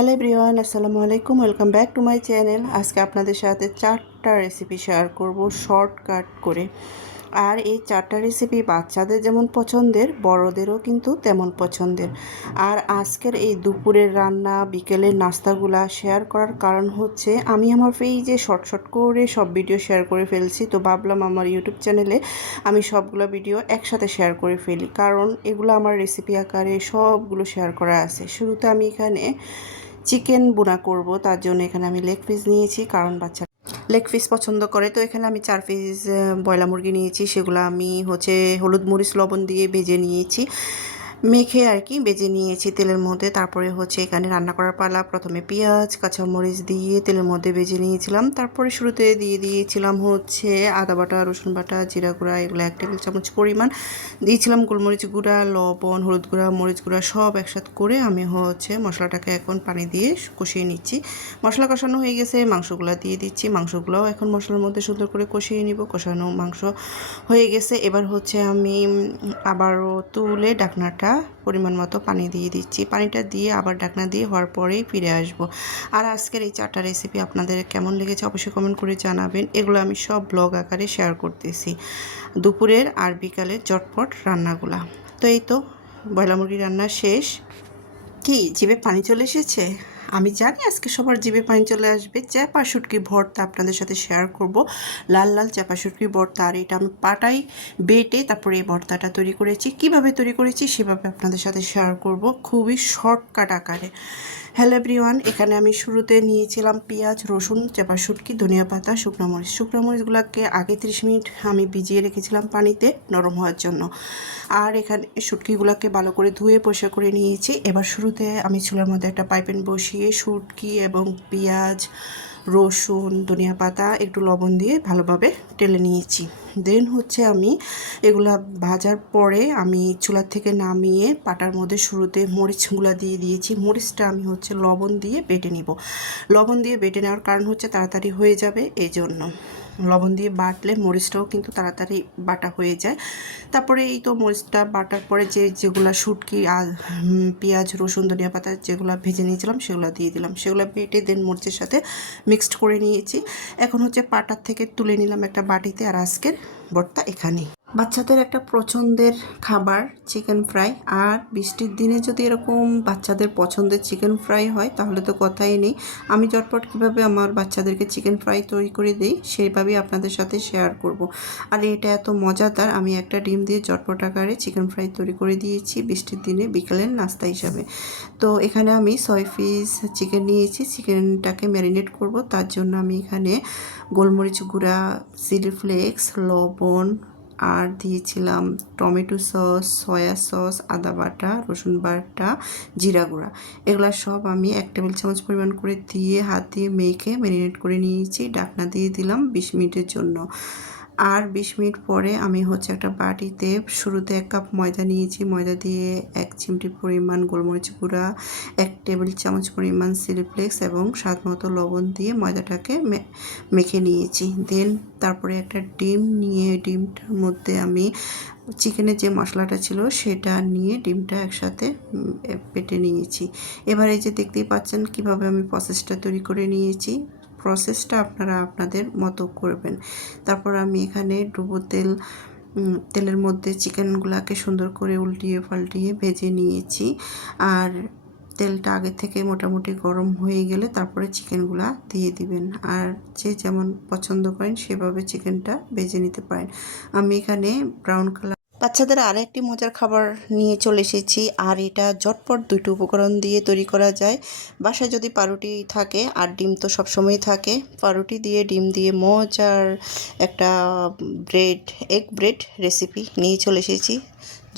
Hello everyone, আসসালামু আলাইকুম, welcome back to my channel. আজকে আপনাদের সাথে চারটা রেসিপি শেয়ার করব শর্টকাট করে। আর এই চারটা রেসিপি বাচ্চাদের যেমন পছন্দের, বড়দেরও কিন্তু তেমন পছন্দের। আর আজকের এই দুপুরের রান্না, বিকেলের নাস্তাগুলা শেয়ার করার কারণ হচ্ছে, আমি আমার পেজে শর্ট শর্ট করে সব ভিডিও শেয়ার করে ফেলছি। তো ভাবলাম আমার ইউটিউব চ্যানেলে আমি সবগুলো ভিডিও একসাথে শেয়ার করে ফেলি। কারণ এগুলো আমার রেসিপি আকারে সবগুলো শেয়ার করা আছে। শুরুতে আমি এখানে চিকেন বুনা করব, তার জন্য এখানে আমি লেগ পিস নিয়েছি, কারণ বাচ্চা লেগ পিস পছন্দ করে। তো এখানে আমি চার পিস বয়লা মুরগি নিয়েছি, সেগুলো আমি হচ্ছে হলুদ মরিচ লবণ দিয়ে ভেজে নিয়েছি। মেখে আর কি বেজে নিয়েছি তেলের মধ্যে। তারপরে হচ্ছে এখানে রান্না করার পালা, প্রথমে পেঁয়াজ, কাঁচামরিচ দিয়ে তেলের মধ্যে বেজে নিয়েছিলাম। তারপরে শুরুতে দিয়ে দিয়েছিলাম হচ্ছে আদা বাটা, রসুন বাটা, জিরা গুঁড়া, এগুলো এক টেবিল চামচ পরিমাণ। দিয়েছিলাম গোলমরিচ গুঁড়া, লবণ, হলুদ গুঁড়া, মরিচ গুঁড়া সব একসাথে করে আমি হচ্ছে মশলাটাকে এখন পানি দিয়ে কষিয়ে নিচ্ছি। মশলা কষানো হয়ে গেছে, মাংসগুলো দিয়ে দিচ্ছি। মাংসগুলোও এখন মশলার মধ্যে সুন্দর করে কষিয়ে নিব। কষানো মাংস হয়ে গেছে। এবার হচ্ছে আমি আবারও তুলে ডাকনাটা পরিমাণ মতো পানি দিয়ে দিচ্ছি। পানিটা দিয়ে আবার ডাকনা দিয়ে হওয়ার পরেই ফিরে আসব। আর আজকের এই চারটা রেসিপি আপনাদের কেমন লেগেছে অবশ্যই কমেন্ট করে জানাবেন। এগুলো আমি সব ব্লগ আকারে শেয়ার করতেছি। দুপুরের আর বিকালের চটপট রান্নাগুলা। তো এই তো বয়লা মুরগি রান্না শেষ। কি, জিভে পানি চলে এসেছে? আমি জানি আজকে সবার জিভে পানি চলে আসবে। চ্যাপা শুটকি ভর্তা আপনাদের সাথে শেয়ার করব। লাল লাল চ্যাপা শুটকি ভর্তা আর এটা আমি পাটাই বেটে তারপরে এই ভর্তাটা তৈরি করেছি। কীভাবে তৈরি করেছি সেভাবে আপনাদের সাথে শেয়ার করব। খুবই শর্টকাট আকারে। হ্যালো এভরিওয়ান, এখানে আমি শুরুতে নিয়েছিলাম পেঁয়াজ, রসুন, চেপা শুটকি, ধনিয়া পাতা, শুকনো মরিচ। শুকনো মরিচগুলোকে আগে ত্রিশ মিনিট আমি ভিজিয়ে রেখেছিলাম পানিতে নরম হওয়ার জন্য। আর এখানে শুটকিগুলোকে ভালো করে ধুয়ে পরিষ্কার করে নিয়েছি। এবার শুরুতে আমি চুলার মধ্যে একটা পাইপেন বসিয়ে শুটকি এবং পেঁয়াজ, রসুন, ধনিয়া পাতা, একটু লবণ দিয়ে ভালোভাবে টেলে নিয়েছি। দেন হচ্ছে আমি এগুলা ভাজার পরে আমি চুলার থেকে নামিয়ে পাটার মধ্যে শুরুতে মরিচগুলা দিয়ে দিয়েছি। মরিচটা আমি হচ্ছে লবণ দিয়ে বেটে নিব। লবণ দিয়ে বেটে নেওয়ার কারণ হচ্ছে তাড়াতাড়ি হয়ে যাবে এই জন্য লবণ দিয়ে বাটলে মরিচটাও কিন্তু তাড়াতাড়ি বাটা হয়ে যায়। তারপরে এই তো মরিচটা বাটার পরে যে যেগুলো শুটকি আর পেঁয়াজ, রসুন, ধনিয়া পাতা যেগুলো ভেজে নিয়েছিলাম সেগুলো দিয়ে দিলাম। সেগুলো বেটে দেন মরিচের সাথে মিক্সড করে নিয়েছি। এখন হচ্ছে পাটার থেকে তুলে নিলাম একটা বাটিতে আর আজকের ভর্তা এখানেই। বাচ্চাদের একটা পছন্দের খাবার চিকেন ফ্রাই আর বৃষ্টির দিনে যদি এরকম বাচ্চাদের পছন্দের চিকেন ফ্রাই হয়, তাহলে তো কথাই নেই। আমি চটপট কীভাবে আমার বাচ্চাদেরকে চিকেন ফ্রাই তৈরি করে দিই, সেইভাবেই আপনাদের সাথে শেয়ার করব। আর এটা এত মজাদার, আমি একটা ডিম দিয়ে চটপট আকারে চিকেন ফ্রাই তৈরি করে দিয়েছি বৃষ্টির দিনে বিকেলের নাস্তা হিসাবে। তো এখানে আমি ছয় পিস চিকেন নিয়েছি চিকেনটাকে ম্যারিনেট করব। তার জন্য আমি এখানে গোলমরিচ গুঁড়া চিলি ফ্লেক্স লবণ আর দিয়েছিলাম টমেটো সস, সয়া সস, আদা বাটা, রসুন বাটা, জিরা গুঁড়া। এগুলো সব আমি এক টেবিল চামচ পরিমাণ করে দিয়ে হাত দিয়ে মেখে ম্যারিনেট করে নিয়েছি। ডাকনা দিয়ে দিলাম বিশ মিনিটের জন্য। আর বিশ মিনিট পরে আমি হচ্ছে একটা বাটিতে শুরুতে এক কাপ ময়দা নিয়েছি। ময়দা দিয়ে এক চিমটি পরিমাণ গোলমরিচ গুঁড়া, এক টেবিল চামচ পরিমাণ সিলিপ্লেক্স এবং স্বাদ মতো লবণ দিয়ে ময়দাটাকে মেখে নিয়েছি। দেন তারপরে একটা ডিম নিয়ে, ডিমটার মধ্যে আমি চিকেনের যে মশলাটা ছিল সেটা নিয়ে ডিমটা একসাথে পেটে নিয়েছি। এবার এই যে দেখতেই পাচ্ছেন কীভাবে আমি প্রসেসটা তৈরি করে নিয়েছি। প্রসেসটা আপনারা আপনাদের মতো করবেন। তারপর আমি এখানে ডুবো তেল তেলের মধ্যে চিকেনগুলোকে সুন্দর করে উল্টিয়ে পাল্টিয়ে ভেজে নিয়েছি। আর তেলটা আগে থেকে মোটামুটি গরম হয়ে গেলে তারপরে চিকেনগুলা দিয়ে দিবেন। আর যে যেমন পছন্দ করেন সেভাবে চিকেনটা ভেজে নিতে পারেন। আমি এখানে ব্রাউন কালার বাচ্চাদের আরেকটি মজার খাবার নিয়ে চলে এসেছি, আর এটা ঝটপট দুটো উপকরণ দিয়ে তৈরি করা যায়। বাসায় যদি পাউরুটি থাকে, আর ডিম তো সবসময় থাকে, পাউরুটি দিয়ে ডিম দিয়ে মজার একটা ব্রেড, এগ ব্রেড রেসিপি নিয়ে চলে এসেছি।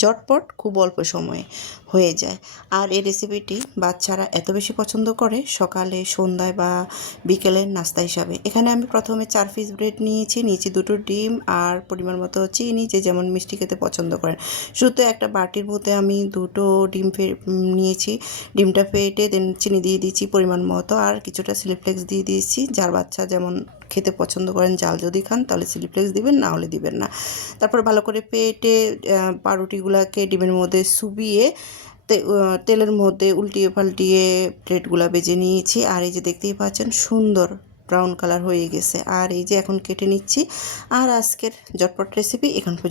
ঝটপট খুব অল্প সময়ে হয়ে যায়। আর এই রেসিপিটি বাচ্চারা এত বেশি পছন্দ করে সকালে, সন্ধ্যায় বা বিকেলের নাস্তা হিসাবে। এখানে আমি প্রথমে চার পিস ব্রেড নিয়েছি নিয়েছি দুটো ডিম আর পরিমাণ মতো চিনি, যে যেমন মিষ্টি খেতে পছন্দ করেন শুধু একটা বাটির মধ্যে আমি দুটো ডিম নিয়েছি। ডিমটা ফেটে দেন চিনি দিয়ে দিয়েছি পরিমাণ মতো আর কিছুটা সিলিফ্লেক্স দিয়ে দিয়েছি, যার বাচ্চা যেমন খেতে পছন্দ করেন, জাল যদি খান তাহলে সিলিপ্লেক্স দিবেন, না হলে দিবেন না। তারপর ভালো করে পেটে পাউরুটিগুলোকে ডিমের মধ্যে শুবিয়ে তেলের মধ্যে উল্টিয়ে পাল্টিয়ে প্লেটগুলো বেজে নিয়েছি। আর এই যে দেখতেই পাচ্ছেন, সুন্দর ব্রাউন কালার হয়ে গেছে। আর এই যে এখন কেটে নিচ্ছি। আর আজকের জটপট রেসিপি এখন পর্যন্ত।